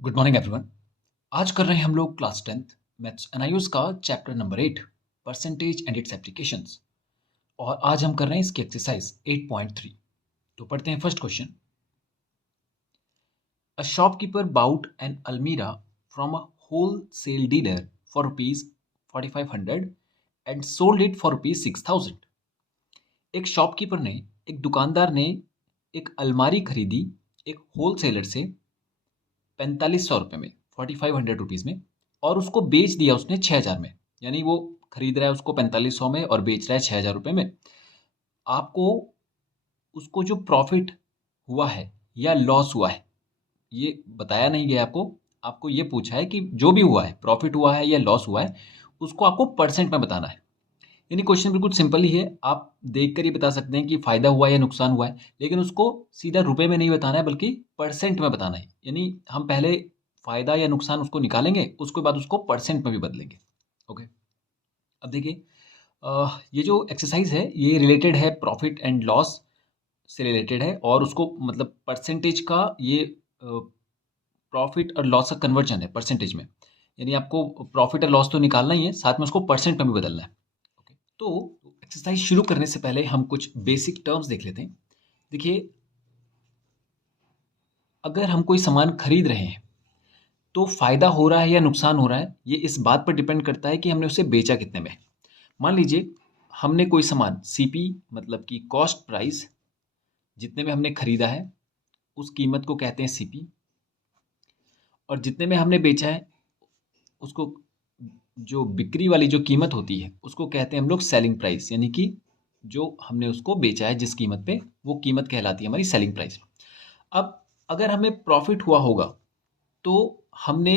Good morning everyone. आज कर रहे हैं हम लोग क्लास 10th मैथ्स एनालिसिस का chapter number 8 percentage and it's applications. और आज हम कर रहे हैं इसकी एक्सरसाइज 8.3। तो पढ़ते हैं first question. A shopkeeper bought an almirah from a wholesale dealer for rupees 4500 and sold it for rupees 6000। एक शॉपकीपर ने, एक दुकानदार ने एक अलमारी खरीदी एक होलसेलर से 4500 रुपये में, 4500 रुपीज़ में, और उसको बेच दिया उसने 6000 में। यानी वो खरीद रहा है उसको 4500 में और बेच रहा है 6000 रुपये में। आपको उसको जो प्रॉफिट हुआ है या लॉस हुआ है ये बताया नहीं गया आपको। आपको ये पूछा है कि जो भी हुआ है, प्रॉफिट हुआ है या लॉस हुआ है, उसको आपको परसेंट में बताना है। यानी क्वेश्चन बिल्कुल सिंपल ही है। आप देखकर ही बता सकते हैं कि फ़ायदा हुआ है या नुकसान हुआ है, लेकिन उसको सीधा रुपए में नहीं बताना है बल्कि परसेंट में बताना है। यानी हम पहले फ़ायदा या नुकसान उसको निकालेंगे, उसके बाद उसको परसेंट में भी बदलेंगे। ओके, अब देखिए, ये जो एक्सरसाइज है ये रिलेटेड है प्रॉफिट एंड लॉस से रिलेटेड है, और उसको मतलब परसेंटेज का ये प्रॉफिट और लॉस का कन्वर्जन है परसेंटेज में। यानी आपको प्रॉफिट और लॉस तो निकालना ही है, साथ में उसको परसेंट में भी बदलना है। ओके, तो एक्सरसाइज शुरू करने से पहले हम कुछ बेसिक टर्म्स देख लेते हैं। देखिए, अगर हम कोई सामान खरीद रहे हैं तो फायदा हो रहा है या नुकसान हो रहा है, ये इस बात पर डिपेंड करता है कि हमने उसे बेचा कितने में। मान लीजिए हमने कोई सामान सीपी मतलब कि कॉस्ट प्राइस जितने में हमने खरीदा है उस कीमत को कहते हैं सीपी, और जितने में हमने बेचा है उसको, जो बिक्री वाली जो कीमत होती है उसको कहते हैं हम लोग सेलिंग प्राइस। यानी कि जो हमने उसको बेचा है जिस कीमत पे, वो कीमत कहलाती है हमारी सेलिंग प्राइस। अब अगर हमें प्रॉफिट हुआ होगा तो हमने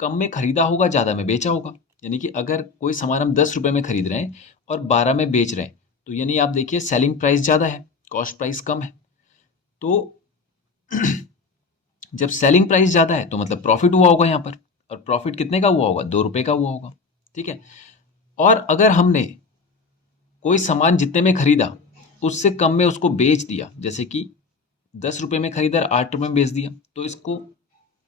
कम में खरीदा होगा, ज़्यादा में बेचा होगा। यानी कि अगर कोई सामान हम 10 रुपये में खरीद रहे हैं और 12 में बेच रहे हैं, तो यानी आप देखिए सेलिंग प्राइस ज़्यादा है, कॉस्ट प्राइस कम है। तो जब सेलिंग प्राइस ज़्यादा है तो मतलब प्रॉफिट हुआ होगा यहाँ पर। और प्रॉफिट कितने का हुआ होगा? 2 रुपये का हुआ होगा। ठीक है। और अगर हमने कोई सामान जितने में खरीदा उससे कम में उसको बेच दिया, जैसे कि 10 रुपये में खरीदा 8 रुपये में बेच दिया, तो इसको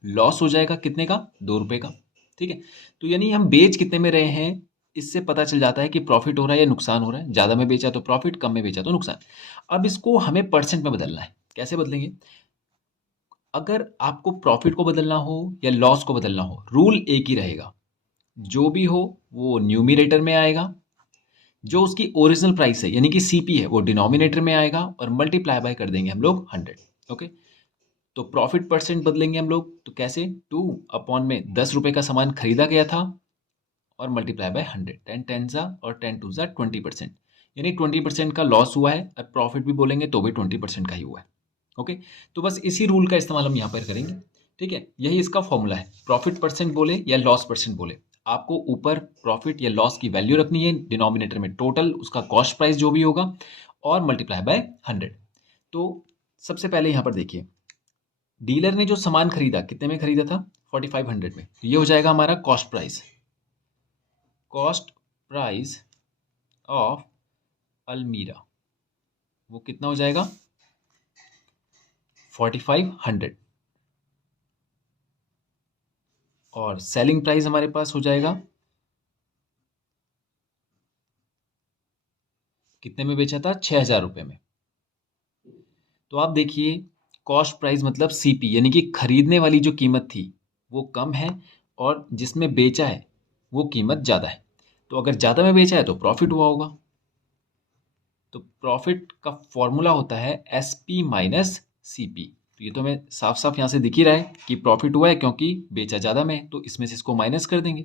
लॉस हो जाएगा कितने का? 2 रुपये का। ठीक है। तो यानी हम बेच कितने में रहे हैं, इससे पता चल जाता है कि प्रॉफिट हो रहा है या नुकसान हो रहा है। ज़्यादा में बेचा तो प्रॉफिट, कम में बेचा तो नुकसान। अब इसको हमें परसेंट में बदलना है। कैसे बदलेंगे? अगर आपको प्रॉफिट को बदलना हो या लॉस को बदलना हो, रूल एक ही रहेगा। जो भी हो वो न्यूमिनेटर में आएगा, जो उसकी ओरिजिनल प्राइस है यानी कि सीपी है वो डिनोमिनेटर में आएगा, और मल्टीप्लाई बाय कर देंगे हम लोग 100। ओके, तो प्रॉफिट परसेंट बदलेंगे हम लोग तो कैसे? 2 अपॉन में 10 रुपये का सामान खरीदा गया था और मल्टीप्लाई बाय 100। 10 10 और 10 2 20%। यानी 20% का लॉस हुआ है, और प्रॉफिट भी बोलेंगे तो भी 20% का ही हुआ है। ओके, तो बस इसी रूल का इस्तेमाल हम यहाँ पर करेंगे। ठीक है, यही इसका फॉर्मूला है। प्रॉफिट परसेंट बोले या लॉस परसेंट बोले, आपको ऊपर प्रॉफिट या लॉस की वैल्यू रखनी है, डिनोमिनेटर में टोटल उसका कॉस्ट प्राइस जो भी होगा, और मल्टीप्लाई बाय 100। तो सबसे पहले यहाँ पर देखिए, डीलर ने जो सामान खरीदा कितने में खरीदा था? 4500 में। ये हो जाएगा हमारा cost price. Cost price of almirah वो कितना हो जाएगा? 4500। और सेलिंग प्राइस हमारे पास हो जाएगा, कितने में बेचा था? 6000 रुपये में। तो आप देखिए, कॉस्ट प्राइस मतलब सीपी यानी कि खरीदने वाली जो कीमत थी वो कम है, और जिसमें बेचा है वो कीमत ज़्यादा है। तो अगर ज़्यादा में बेचा है तो प्रॉफिट हुआ होगा। तो प्रॉफिट का फॉर्मूला होता है S P minus C P. तो ये तो हमें साफ साफ यहाँ से दिख ही रहा है कि प्रॉफिट हुआ है क्योंकि बेचा ज़्यादा में है, तो इसमें से इसको माइनस कर देंगे।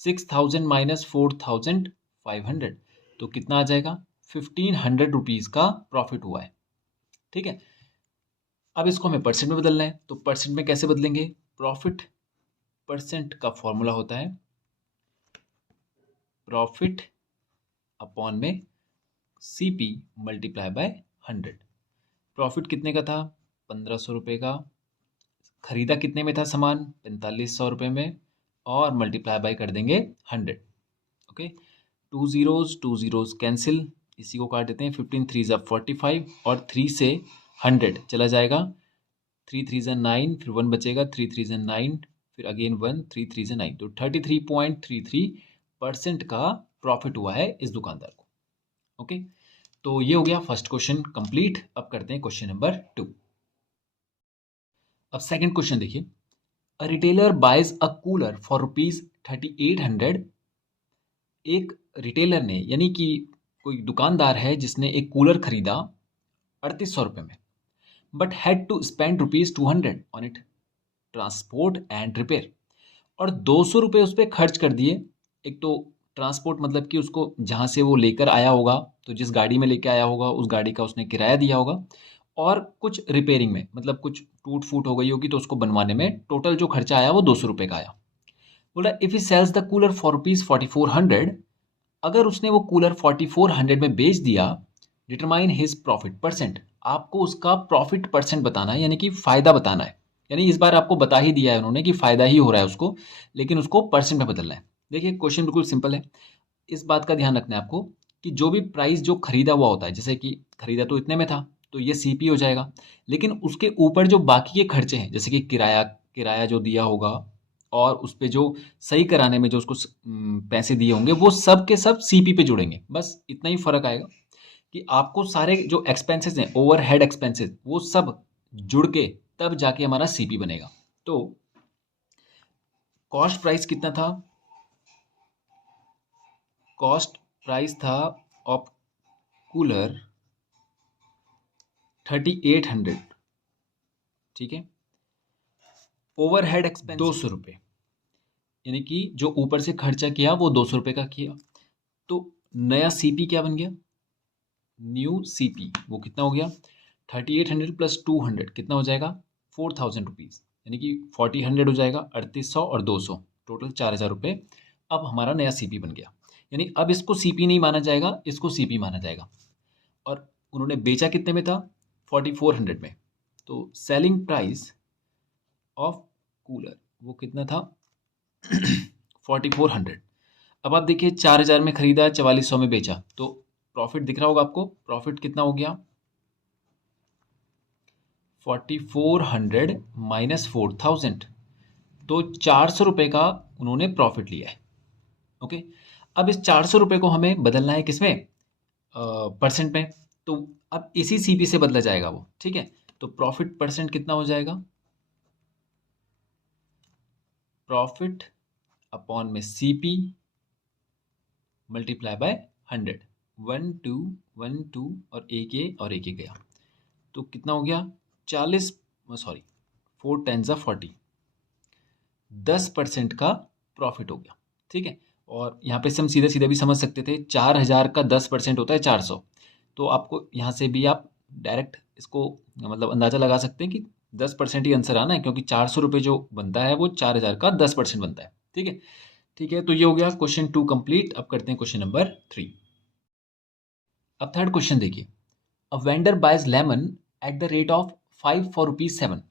6000 माइनस 4500, तो कितना आ जाएगा? 1500 रुपीज़ का प्रॉफिट हुआ है। ठीक है। अब इसको हमें परसेंट में बदलना है, तो परसेंट में कैसे बदलेंगे? प्रॉफिट परसेंट का फॉर्मूला होता है प्रॉफिट अपॉन में C P multiply by 100। Profit कितने का था? 1500 रुपये का। खरीदा कितने में था सामान? 4500 रुपये में, और मल्टीप्लाई बाय कर देंगे 100। ओके, 2 zeros कैंसिल, इसी को काट देते हैं। 15 3 ज़ा 45, और 3 से 100 चला जाएगा 3 3 ज़ा 9, फिर 1 बचेगा, 3 3 ज़ा 9, फिर अगेन 1, 3 3 ज़ा 9, तो 33.33% का प्रॉफिट हुआ है इस दुकानदार को। ओके, तो ये हो गया फर्स्ट क्वेश्चन कंप्लीट। अब करते हैं क्वेश्चन नंबर 2। अब सेकंड क्वेश्चन देखिए, a retailer buys a cooler for ₹3800। एक रिटेलर ने, यानी कि कोई दुकानदार है जिसने एक कूलर खरीदा 3800 में, but had to spend ₹200 on it transport and repair, और 200 रुपये उस पर खर्च कर दिए। एक तो ट्रांसपोर्ट मतलब कि उसको जहाँ से वो लेकर आया होगा, तो जिस गाड़ी में लेके आया होगा उस गाड़ी का उसने किराया दिया होगा, और कुछ रिपेयरिंग में मतलब कुछ टूट फूट हो गई होगी तो उसको बनवाने में टोटल जो खर्चा आया वो 200 रुपये का आया। बोला if he sells the cooler for ₹4400, अगर उसने वो कूलर 4400 में बेच दिया, डिटरमाइन हिज प्रॉफिट परसेंट, आपको उसका प्रॉफिट परसेंट बताना है, यानी कि फ़ायदा बताना है। यानी इस बार आपको बता ही दिया है उन्होंने कि फ़ायदा ही हो रहा है उसको, लेकिन उसको परसेंट में बदलना है। देखिए क्वेश्चन बिल्कुल सिंपल है। इस बात का ध्यान रखना है आपको कि जो भी प्राइस जो खरीदा हुआ होता है, जैसे कि खरीदा तो इतने में था तो ये सीपी हो जाएगा, लेकिन उसके ऊपर जो बाकी के खर्चे हैं, जैसे कि किराया किराया जो दिया होगा, और उस पे जो सही कराने में जो उसको पैसे दिए होंगे, वो सब के सब सीपी पे जुड़ेंगे। बस इतना ही फ़र्क आएगा कि आपको सारे जो एक्सपेंसेस हैं, ओवरहेड एक्सपेंसेस, वो सब जुड़ के तब जाके हमारा सीपी बनेगा। तो कॉस्ट प्राइस कितना था? कॉस्ट प्राइस था ऑफ कूलर 3800, ठीक है। ओवरहेड एक्सपेंस 200 रुपये, यानी कि जो ऊपर से खर्चा किया वो 200 रुपये का किया। तो नया सीपी क्या बन गया? न्यू सीपी वो कितना हो गया? 3800 प्लस 200 कितना हो जाएगा? 4000 रुपीज़, यानी कि 4000 हो जाएगा, 3800 और 200 टोटल 4000 रुपये। अब हमारा नया सीपी बन गया, यानी अब इसको सीपी नहीं माना जाएगा, इसको सीपी माना जाएगा। और उन्होंने बेचा कितने में था? 4400 में। तो सेलिंग प्राइस ऑफ कूलर वो कितना था? 4400। अब आप देखिए 4000 में खरीदा, 4400 में बेचा, तो प्रॉफिट दिख रहा होगा आपको। प्रॉफिट कितना हो गया? 4400 माइनस 4000, तो 400 रुपये का उन्होंने प्रॉफिट लिया है। ओके, अब इस 400 रुपये को हमें बदलना है किसमें? परसेंट में। तो अब इसी सीपी से बदला जाएगा वो, ठीक है। तो प्रॉफिट परसेंट कितना हो जाएगा? प्रॉफिट अपॉन में सीपी मल्टीप्लाई बाय 100। 1 2 1 2 और एक ये और एक ये गया, तो कितना हो गया? 40, सॉरी 4 10 40, 10% का प्रॉफिट हो गया, ठीक है। और यहाँ पे से हम सीधे सीधे भी समझ सकते थे, 4000 का 10% होता है 400। तो आपको यहाँ से भी आप डायरेक्ट इसको मतलब अंदाज़ा लगा सकते हैं कि 10% ही आंसर आना है, क्योंकि 400 रुपये जो बनता है वो 4000 का 10% बनता है, ठीक है। ठीक है, तो ये हो गया क्वेश्चन 2 कंप्लीट। अब करते हैं क्वेश्चन नंबर 3। अब थर्ड क्वेश्चन देखिए, a vendor buys lemon at the rate of 5 for ₹7।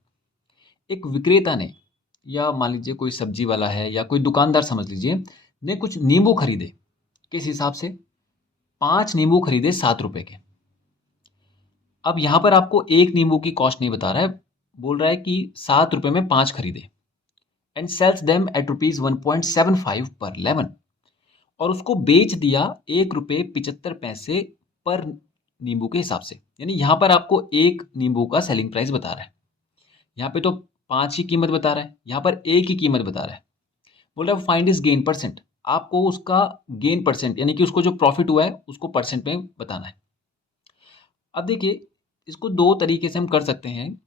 एक विक्रेता ने, या मान लीजिए कोई सब्जी वाला है या कोई दुकानदार समझ लीजिए, ने कुछ नींबू खरीदे। किस हिसाब से? 5 नींबू खरीदे 7 रुपए के। अब यहाँ पर आपको एक नींबू की कॉस्ट नहीं बता रहा है, बोल रहा है कि 7 रुपए में 5 खरीदे, एंड सेल्स देम एट ₹1.75 पर लेमन, और उसको बेच दिया ₹1.75 पर नींबू के हिसाब से। यानी यहाँ पर आपको एक नींबू का सेलिंग प्राइस बता रहा है। यहाँ पे तो 5 ही कीमत बता रहा है, यहाँ पर एक ही कीमत बता रहा है। बोल रहा है फाइंड इज गेन परसेंट, आपको उसका गेन परसेंट यानी कि उसको जो प्रॉफिट हुआ है उसको परसेंट में बताना है। अब देखिए इसको दो तरीके से हम कर सकते हैं,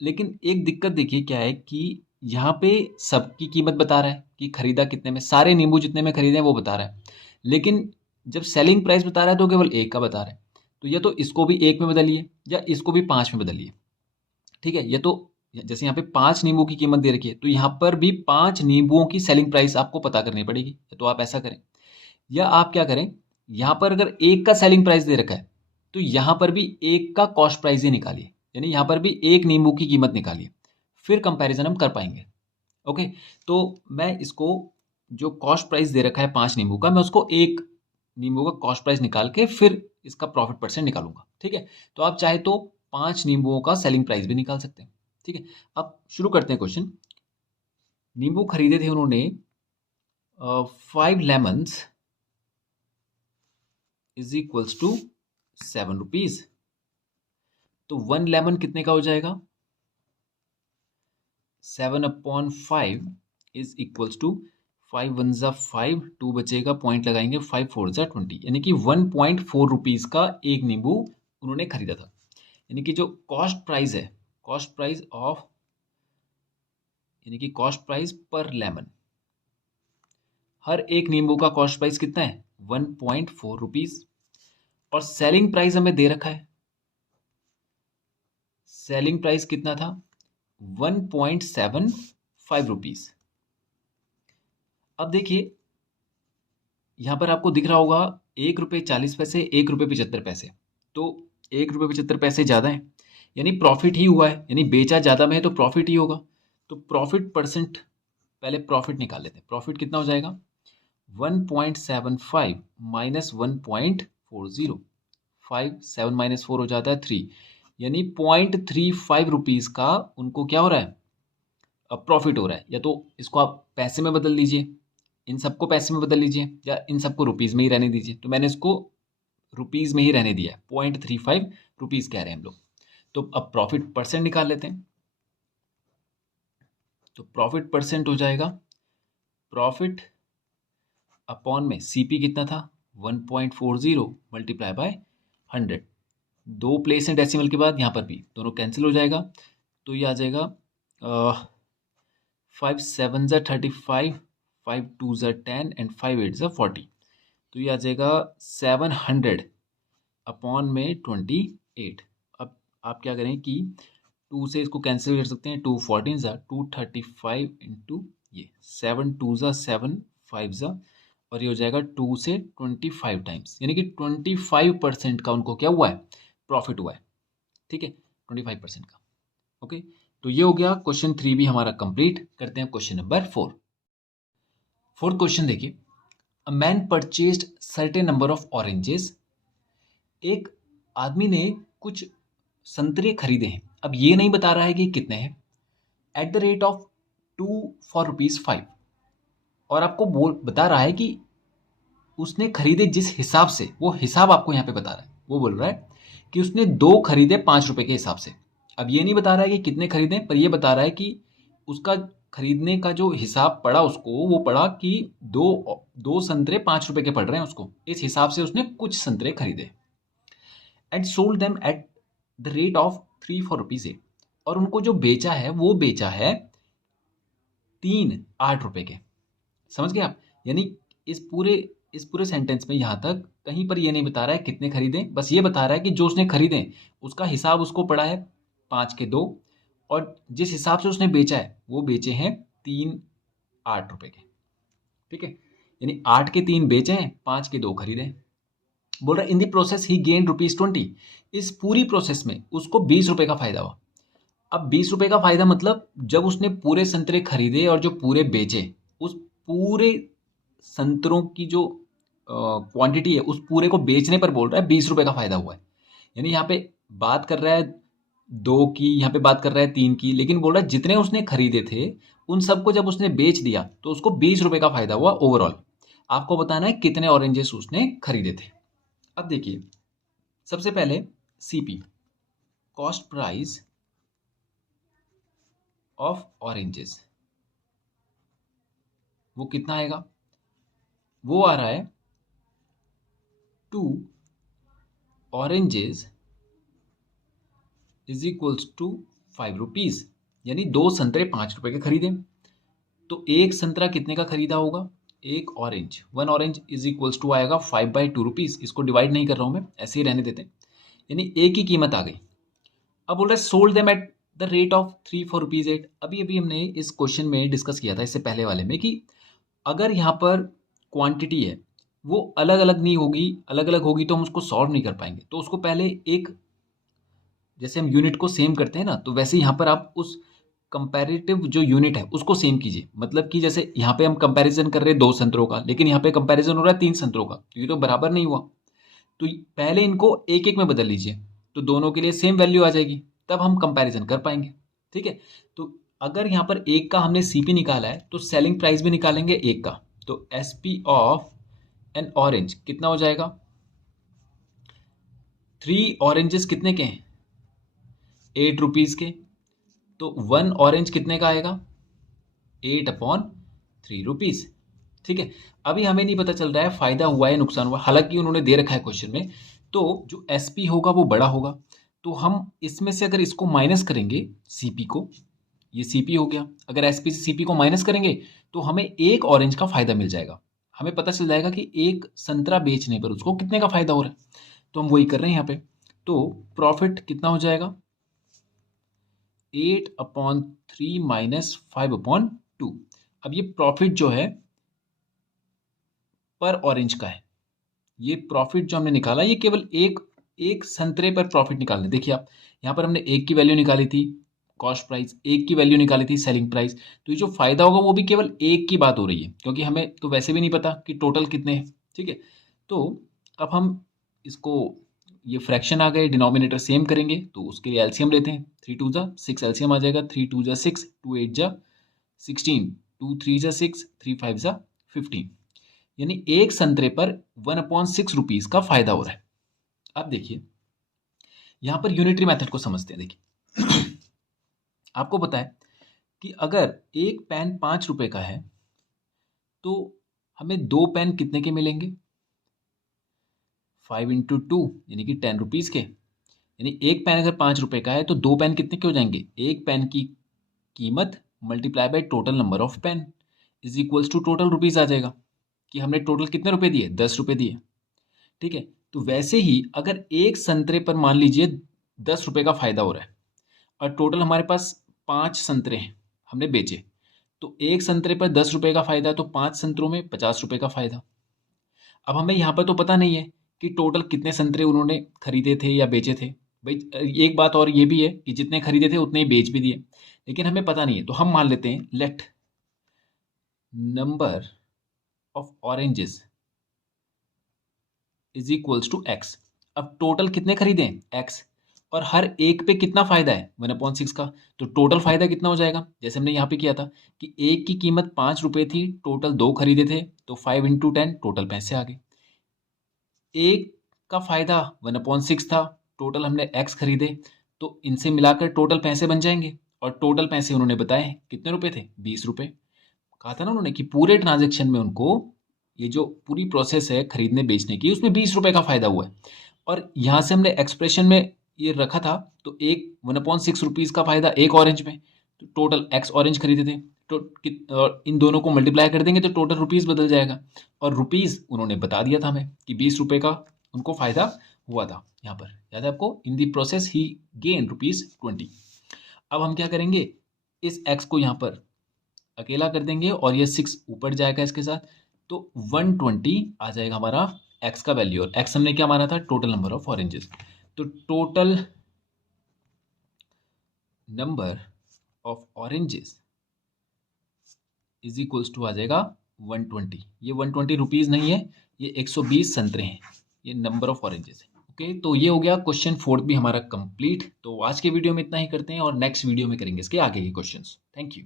लेकिन एक दिक्कत देखिए क्या है कि यहाँ पे सबकी कीमत बता रहा है कि खरीदा कितने में, सारे नींबू जितने में खरीदे हैं वो बता रहा है, लेकिन जब सेलिंग प्राइस बता रहा है तो केवल एक का बता रहा है। तो या तो इसको भी एक में बदलिए या इसको भी 5 में बदलिए, ठीक है। ये तो जैसे यहाँ पे 5 नींबू की कीमत दे रखी है, तो यहाँ पर भी 5 नींबुओं की सेलिंग प्राइस आपको पता करनी पड़ेगी। तो आप ऐसा करें, या आप क्या करें, यहाँ पर अगर एक का सेलिंग प्राइस दे रखा है तो यहाँ पर भी एक का कॉस्ट प्राइस ही निकालिए, यानी यहाँ पर भी एक नींबू की कीमत निकालिए, फिर कंपैरिजन हम कर पाएंगे। ओके, तो मैं इसको जो कॉस्ट प्राइस दे रखा है 5 नींबू का, मैं उसको एक नींबू का कॉस्ट प्राइस निकाल के फिर इसका प्रॉफिट परसेंट निकालूंगा, ठीक है। तो आप चाहे तो 5 नींबुओं का सेलिंग प्राइस भी निकाल सकते हैं। ठीक है, अब शुरू करते हैं क्वेश्चन। नींबू खरीदे थे उन्होंने 5 lemons is equals to 7 rupees. तो 1 लेमन कितने का हो जाएगा? 7/5 इज इक्वल्स टू 5 1 ज़ा 5, 2 बचेगा, पॉइंट लगाएंगे, 5 4 ज़ा 20, यानी कि 1.4 रुपीज़ का एक नींबू उन्होंने खरीदा था। यानी कि जो कॉस्ट प्राइस है, कॉस्ट प्राइस ऑफ, यानी कि कॉस्ट प्राइस पर लेमन, हर एक नींबू का कॉस्ट प्राइस कितना है? 1.4 रुपीज़। और सेलिंग प्राइस हमें दे रखा है, सेलिंग प्राइस कितना था? 1.75 रुपीज़। अब देखिए यहाँ पर आपको दिख रहा होगा 1 रुपये 40 पैसे, 1 रुपये 75 पैसे। तो 1 रुपये 75 पैसे ज़्यादा है, यानी प्रॉफिट ही हुआ है, यानी बेचा ज़्यादा में है तो प्रॉफिट ही होगा। तो प्रॉफिट परसेंट, पहले प्रॉफिट निकाल लेते हैं। प्रॉफिट कितना हो जाएगा? 1.75 माइनस 1.40, 5 7 माइनस 4 हो जाता है 3, यानी 0.35 रुपीज़ का उनको क्या हो रहा है? अब प्रॉफिट हो रहा है। या तो इसको आप पैसे में बदल लीजिए, इन सबको पैसे में बदल लीजिए, या इन सबको रुपीज़ में ही रहने दीजिए। तो मैंने इसको रुपीज़ में ही रहने दिया है, 0.35 रुपीज़ कह रहे हैं हम लोग। तो अब प्रॉफिट परसेंट निकाल लेते हैं। तो प्रॉफिट परसेंट हो जाएगा, प्रॉफिट अपॉन में सीपी कितना था? 1.40 मल्टीप्लाई बाय 100। 2 प्लेस हैं डेसिमल के बाद, यहाँ पर भी दोनों कैंसिल हो जाएगा। तो ये आ जाएगा 5 7 ज़ा 35, 5 2 ज़ा 10 एंड 5 8 ज़ा 40। तो ये आ जाएगा 700 अपॉन में 28। अब आप क्या करें कि 2 से इसको कैंसिल कर सकते हैं, 2 14 ज़ा 235 इंटू ये 7 2 ज़ा 7 5 ज़ा, और ये हो जाएगा 2 से 25 टाइम्स, यानी कि 25% का उनको क्या हुआ है? प्रॉफिट हुआ है। ठीक है, 25% का। ओके, तो ये हो गया क्वेश्चन 3 भी हमारा कंप्लीट। करते हैं क्वेश्चन नंबर 4। फोर्थ क्वेश्चन देखिए, a man purchased certain number of oranges. एक आदमी ने कुछ संतरे खरीदे हैं, अब ये नहीं बता रहा है कि कितने हैं, eight the rate of 2 for ₹5। और आपको बता रहा है कि उसने खरीदे जिस हिसाब से, वो हिसाब आपको यहाँ पे बता रहा है। वो बोल रहा है कि उसने 2 खरीदे 5 रुपए के हिसाब से। अब ये नहीं बता रहा है कि कितने खरीदे, पर ये बता रहा है कि उसका खरीदने का जो हिसाब पड़ा उसको, वो पड़ा कि दो संतरे 5 रुपए के पड़ रहे हैं उसको, इस हिसाब से उसने कुछ संतरे खरीदे and sold them at the rate of 3 for ₹8। और उनको जो बेचा है वो बेचा है 3 8 रुपए के। समझ गए आप? यानी इस पूरे सेंटेंस में यहाँ तक कहीं पर ये नहीं बता रहा है कितने खरीदे, बस ये बता रहा है कि जो उसने खरीदे उसका हिसाब उसको पड़ा है 5 के 2, और जिस हिसाब से उसने बेचा है वो बेचे हैं 3 8 रुपए के। ठीक है, यानी 8 के 3 बेचे हैं, 5 के 2 खरीदे। बोल रहा है इन दी प्रोसेस ही गेन ₹20। इस पूरी प्रोसेस में उसको 20 रुपए का फायदा हुआ। अब 20 रुपए का फायदा मतलब जब उसने पूरे संतरे खरीदे और जो पूरे बेचे, उस पूरे संतरों की जो क्वांटिटी है उस पूरे को बेचने पर बोल रहा है 20 रुपए का फायदा हुआ है। यानी यहाँ पे बात कर रहा है 2 की, यहाँ पे बात कर रहा है 3 की, लेकिन बोल रहा है जितने उसने खरीदे थे उन सबको जब उसने बेच दिया तो उसको 20 रुपए का फायदा हुआ ओवरऑल। आपको बताना है कितने ऑरेंजेस उसने खरीदे थे। अब देखिए, सबसे पहले C P, cost price of oranges, वो कितना आएगा? वो आ रहा है 2 oranges is equals to 5 rupees, यानी 2 संतरे 5 रुपए के खरीदे। तो एक संतरा कितने का खरीदा होगा? एक orange, 1 orange is equals to आएगा 5/2 रुपीज़। इसको डिवाइड नहीं कर रहा हूँ मैं, ऐसे ही रहने देते हैं, यानी एक ही कीमत आ गई। अब बोल रहे sold them at the rate of 3 for ₹8। अभी अभी हमने इस क्वेश्चन में डिस्कस किया था, इससे पहले वाले में, कि अगर यहाँ पर क्वांटिटी है वो अलग अलग नहीं होगी, अलग अलग होगी तो हम उसको सॉल्व नहीं कर पाएंगे। तो उसको पहले एक, जैसे हम यूनिट को सेम करते हैं ना, तो वैसे यहाँ पर आप उस कंपैरेटिव जो यूनिट है उसको सेम कीजिए। मतलब कि जैसे यहाँ पे हम कंपैरिजन कर रहे हैं 2 संतरों का, लेकिन यहाँ पे कंपैरिजन हो रहा है 3 संतरों का, तो ये तो बराबर नहीं हुआ। तो पहले इनको एक एक में बदल लीजिए, तो दोनों के लिए सेम वैल्यू आ जाएगी, तब हम कंपैरिजन कर पाएंगे। ठीक है। तो अगर यहाँ पर एक का हमने सीपी निकाला है तो सेलिंग प्राइस भी निकालेंगे एक का। तो एसपी ऑफ एन ऑरेंज कितना हो जाएगा? 3 ऑरेंजेस कितने के हैं? 8 रुपीज़ के। तो 1 ऑरेंज कितने का आएगा? 8/3 रुपीज़। ठीक है। अभी हमें नहीं पता चल रहा है फायदा हुआ है नुकसान हुआ, हालांकि उन्होंने दे रखा है क्वेश्चन में। तो जो एसपी होगा वो बड़ा होगा, तो हम इसमें से अगर इसको माइनस करेंगे सीपी को, ये सीपी हो गया, अगर एसपी से सीपी को माइनस करेंगे तो हमें एक ऑरेंज का फायदा मिल जाएगा। हमें पता चल जाएगा कि एक संतरा बेचने पर उसको कितने का फायदा हो रहा है, तो हम वही कर रहे हैं यहाँ पे। तो प्रॉफिट कितना हो जाएगा? 8/3 माइनस 5/2। अब ये प्रॉफिट जो है पर ऑरेंज का है। ये प्रॉफिट जो हमने निकाला ये केवल एक संतरे पर प्रॉफिट निकालने। देखिए आप यहाँ पर हमने एक की वैल्यू निकाली थी कॉस्ट प्राइस, एक की वैल्यू निकाली थी सेलिंग प्राइस, तो ये जो फायदा होगा वो भी केवल एक की बात हो रही है, क्योंकि हमें तो वैसे भी नहीं पता कि टोटल कितने हैं। ठीक है। तो अब हम इसको, ये फ्रैक्शन आ गए, डिनोमिनेटर सेम करेंगे, तो उसके लिए एलसीएम लेते हैं। 3 2 जा 6 एलसीएम आ जाएगा। 3 2 जा 6, 2 8 जा 16, 2 3 जा 6, 3 5 जा 15, यानी एक संतरे पर 1/6 रुपीज का फायदा हो रहा है। अब देखिए यहां पर यूनिटरी मेथड को समझते हैं। देखिए आपको पता है कि अगर एक पेन 5 रुपए का है तो हमें 2 पेन कितने के मिलेंगे? 5 × 2 यानी कि 10 रुपीज के। यानी एक पेन अगर 5 रुपए का है तो 2 पेन कितने के हो जाएंगे? एक पेन की कीमत multiply by total number of pen is equals to total rupees आ जाएगा, कि हमने टोटल कितने रुपए दिए? 10 रुपए दिए। ठीक है। तो वैसे ही अगर एक संतरे पर मान लीजिए 10 रुपए का फायदा हो रहा है और टोटल हमारे पास 5 संतरे हैं हमने बेचे, तो एक संतरे पर 10 रुपए का फायदा, तो 5 संतरों में 50 रुपए का फायदा। अब हमें यहाँ पर तो पता नहीं है कि टोटल कितने संतरे उन्होंने खरीदे थे या बेचे थे। भाई एक बात और ये भी है कि जितने खरीदे थे उतने ही बेच भी दिए, लेकिन हमें पता नहीं है, तो हम मान लेते हैं let number of oranges is equals to x. अब टोटल कितने खरीदे? एक्स, और हर एक पे कितना फायदा है? 1/6 का। तो टोटल फायदा कितना हो जाएगा? जैसे हमने यहाँ पे किया था कि एक की कीमत 5 रुपए थी, टोटल 2 खरीदे थे, तो 5 × 10 टोटल पैसे आ गए। एक का फायदा 1/6 था, टोटल हमने एक्स खरीदे, तो इनसे मिलाकर टोटल पैसे बन जाएंगे, और टोटल पैसे उन्होंने बताए कितने रुपए थे? 20 रुपए। कहा था ना उन्होंने कि पूरे ट्रांजेक्शन में उनको ये जो पूरी प्रोसेस है खरीदने बेचने की उसमें 20 रुपए का फायदा हुआ है। और यहाँ से हमने एक्सप्रेशन में ये रखा था, तो एक 1/6 रुपीज का फायदा एक ऑरेंज में, तो टोटल एक्स ऑरेंज खरीदे थे, तो और इन दोनों को मल्टीप्लाई कर देंगे तो टोटल रुपीज बदल जाएगा, और रुपीज उन्होंने बता दिया था हमें कि 20 रुपए का उनको फायदा हुआ था। यहाँ पर याद है आपको, इन दी प्रोसेस ही गेन ₹20। अब हम क्या करेंगे, इस एक्स को यहाँ पर अकेला कर देंगे और ये 6 ऊपर जाएगा इसके साथ, तो 120 आ जाएगा हमारा एक्स का वैल्यू। और एक्स हमने क्या माना था? Total number of oranges. तो total number of oranges is equals to आ जाएगा 120। ये 120 रुपीज नहीं है, ये 120 संतरे हैं, ये नंबर ऑफ ऑरेंजेस है। ओके, तो ये हो गया क्वेश्चन 4 भी हमारा कंप्लीट। तो आज के वीडियो में इतना ही करते हैं और नेक्स्ट वीडियो में करेंगे इसके आगे के क्वेश्चंस। Thank you.